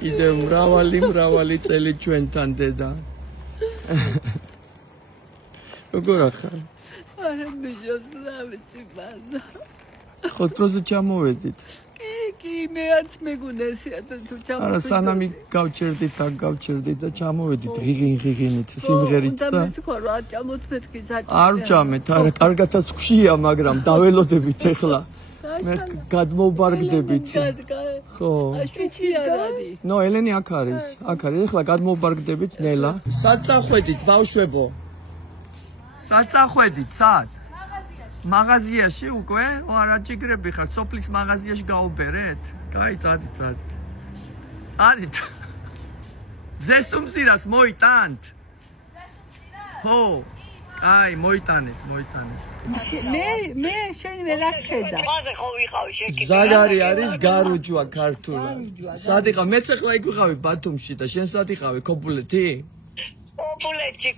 კიდევ მრავალი წელი ჩვენთან დედა. როგორ ახარ? არა მიჯობს რა ვიცი მანდა. ხო დროზე ჩამოვედით. კი მე არც მეგუნესია თუ ჩამოვედი. არა სანამ გავჩერდით აქ გავჩერდით და ჩამოვედით ღიღინით სიმღერით და და მე თქვა რა ჩამოთმეთ კი საჭირო. არ ვჭამეთ, არა კარგათაც ხშია, მაგრამ დაველოდებით ეხლა. მე გადმოვბარგდებით. ხო. აშუჩი არადი. ნო ელენი აქ არის. ეხლა გადმოვბარგდებით ნელა. საწახვედით ბავშვებო. საწახვედით სად? მაღაზიაში უკვე? არა ჭიგრები ხარ, სოფლის მაღაზიაში გაუბერეთ? კაი, წადით. წადით. ზესუმსირას მოიტანთ? ხო. აი, მოიტანეთ. მე შენ ვერ აღხედა. ყველაზე ხო ვიყავი შეკიდა. ზაგარი არის გარუჯვა ქართულად. სად იყავ? მეც ახლა იქ ვიყავი ბათუმში და შენ სად იყავი? ქობულეთი?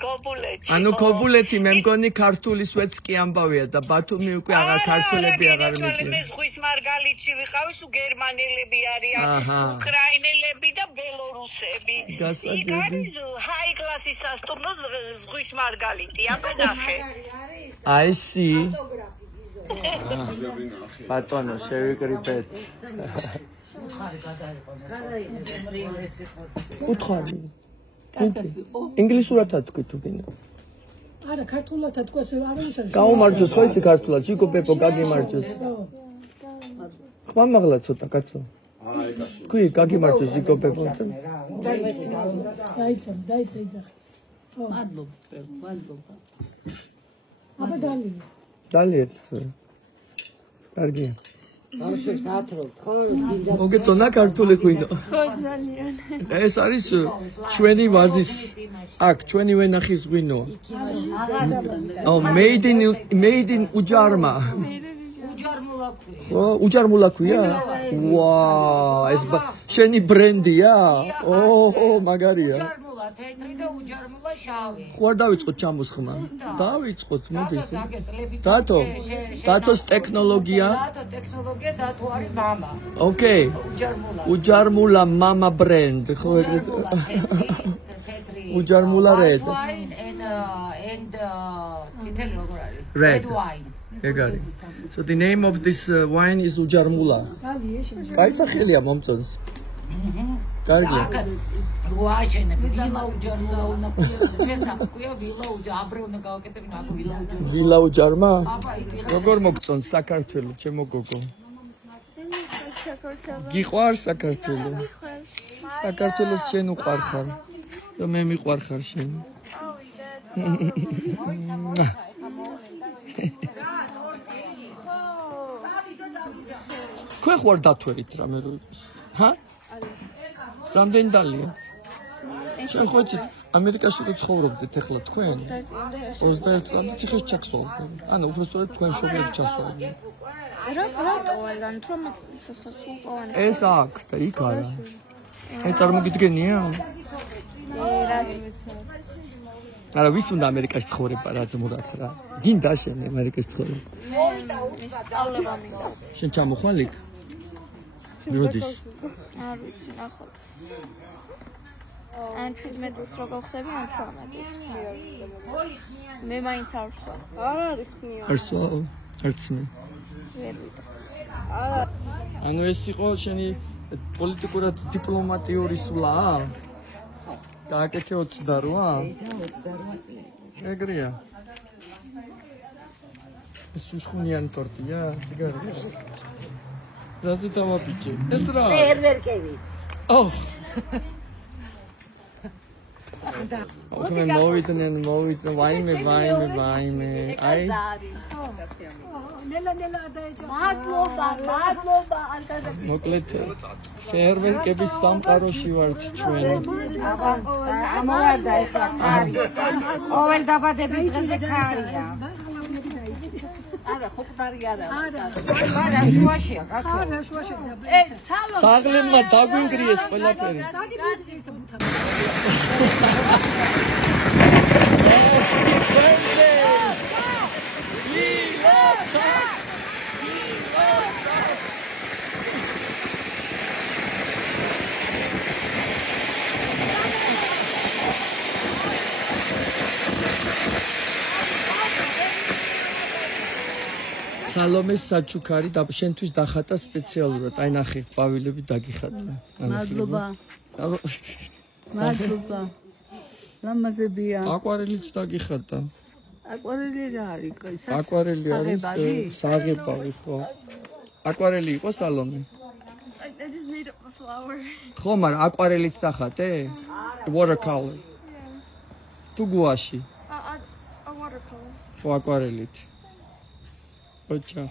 ქობულეთი. ანუ ქობულეთი მე მგონი ქართულის ვეც კი ამბავია და ბათუმი უკვე აღარ ქართულები აღარ მიდიან. მე ზღვის მარგალიტში ვიყავი, სულ გერმანელები არიან, უკრაინელები და ბელორუსები. იქ არის ჰაი კლასის სასტუმრო ზღვის მარგალიტი, აბა ნახე. I see. ბატონო, შევიკრიბეთ. უთხარი. ინგლისურათად თქვი თუ გინდა. არა, ქართულადად თქვას არ უშავს. გაუმარჯოს ხო იცი ქართულად, ჩიკო პეპო გაგიმარჯოს. ხმამაღლა ცოტა კაცო. თქვი გაგიმარჯოს ჩიკო პეპო. დაიცა იძახის. მადლობა. აბა დალიეთ. კარგია. ბავშვებს ათრობთ ხო? მოგეწონა ქართული ღვინო. ხო ძალიან. ეს არის ჩვენი ვაზის აქ ჩვენი ვენახის ღვინო. made in უჯარმა. ხო, უჯარმულა ქვია? ვა, ეს შენი ბრენდია? ოჰო, მაგარია. უჯარმულა თეთრი და უჯარმულა შავი. ხო არ დავიწყოთ ჩამოსხმა. დავიწყოთ, მოდი. დათოს ტექნოლოგია. დათო არის მამა. ოკეი. უჯარმულა მამა ბრენდ, ხო? უჯარმულა red. And წითელი როგორ არის? Red wine. ეგარი. So the name of this wine is უჯარმულა. კაი სახელია მომწონს. კარგია. როაშენები ვილა უჯარმულა უნდა შესაძლოა ვილა აბრე უნდა გავაკეთებინა აქ ვილა უჯარმა? როგორ მოგწონს საქართველო, ჩემო გოგო? გიყვარს საქართველო? საქართველოს შენ უყვარ ხარ და მე მიყვარ ხარ შენ. ქვე ხوار დათვერით რამე როდის? ჰა? რამდენი დალია? შენ ხო იცით ამერიკაში რო ცხოვრობდეთ ახლა თქვენ? 21 წლამდე ციხეს ჩაქსოვდა. ანუ უბრალოდ თქვენ შობლებს ჩასოვდა. რატოიდან თრომ სულყოვანი. ეს აქ და იქ არა. აი წარმოგიდგენია? არა ვის უნდა ამერიკაში ცხოვრება რა ძმურად რა. გინდა შენ ამერიკაში ცხოვრება? სწავლება მინდა. შენ ჩამოხვალ იქ? როდის? არ ვიცი ნახოთ. ან 17-ის რო გავხდები, ან 18-ის. მე მაინც არ ვსვა. არ არის ხმია. არ სვა? არც მე. ვერ ვიდა. ანუ ეს იყო შენი პოლიტიკურად დიპლომატიური სვლაა? გააკეთე 28? 28 წელი. ეგრეა. ეს უშხუნიანი ტორტია, ეგარი. რაზე დავაბიჭე? ეს რა? ფერვერკები. ოჰ. ოქრე მოვიდნენ, ვაიმე. აი. ნელა დაეჯა. მადლობა, ალკაზა. მოკლედ ფერვერკების სამყაროში ვართ ჩვენ. ამოვარდა ეს ხარი. ყოველ დაბადების დღეზე ხარია. არა, ხოპნარი არა. არა, შუაშია, კაცო. არა, შუაში. საღლებმა დაგვინგრიეს ყველაფერი. სალომეს საჩუქარი და შენთვის დახატა სპეციალურად. აი ნახე, ყვავილები დაგიხატა. მადლობა. მადლობა. ლამაზებია. აკვარელიც დაგიხატა. აკვარელი რა არის? აკვარელი არის საღებავი ხო? აკვარელი იყო სალომე? I just made up a flower. ხო, მაგრამ აკვარელიც დახატე? Watercolor. თუ გუაში. A watercolor. ხო, აკვარელით. ოჩა.